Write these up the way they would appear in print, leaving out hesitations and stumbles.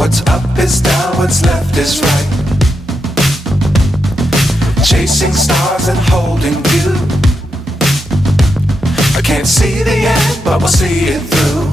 What's up is down, what's left is right. Chasing stars and holding you. I can't see the end, but we'll see it through.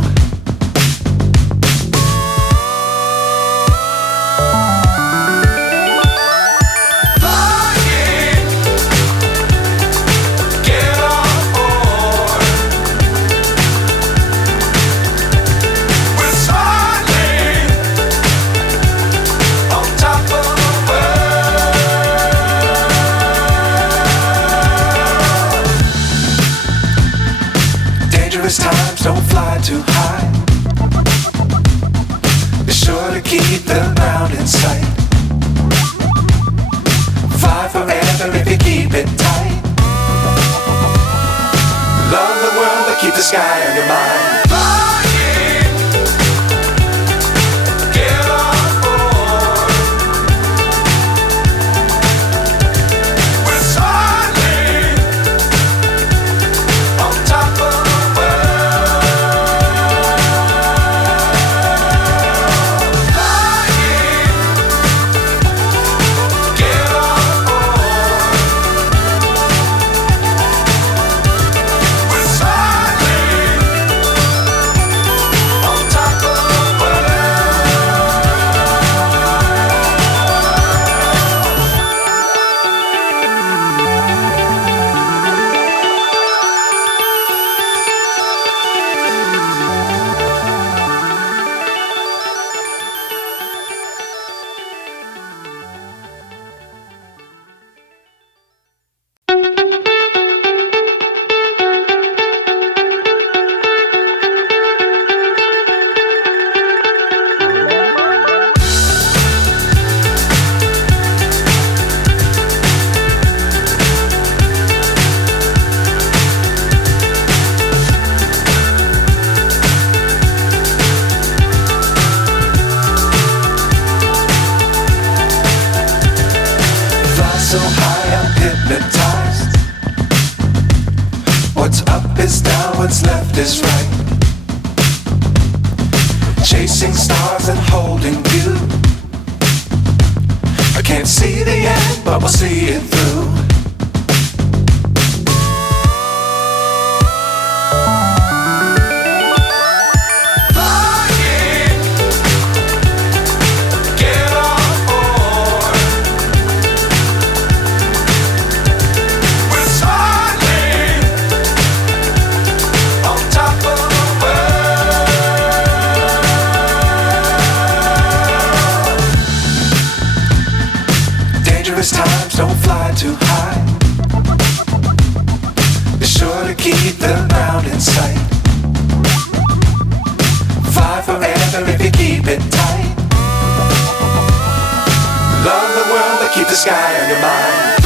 Times don't fly too high. Be sure to keep the ground in sight. Fly forever if you keep it tight. Love the world but keep the sky on your mind. So high I'm hypnotized. What's up is down, what's left is right. Chasing stars and holding you. I can't see the end, but we'll see it through. Times don't fly too high. Be sure to keep the ground in sight. Fly forever if you keep it tight. Love the world but keep the sky on your mind.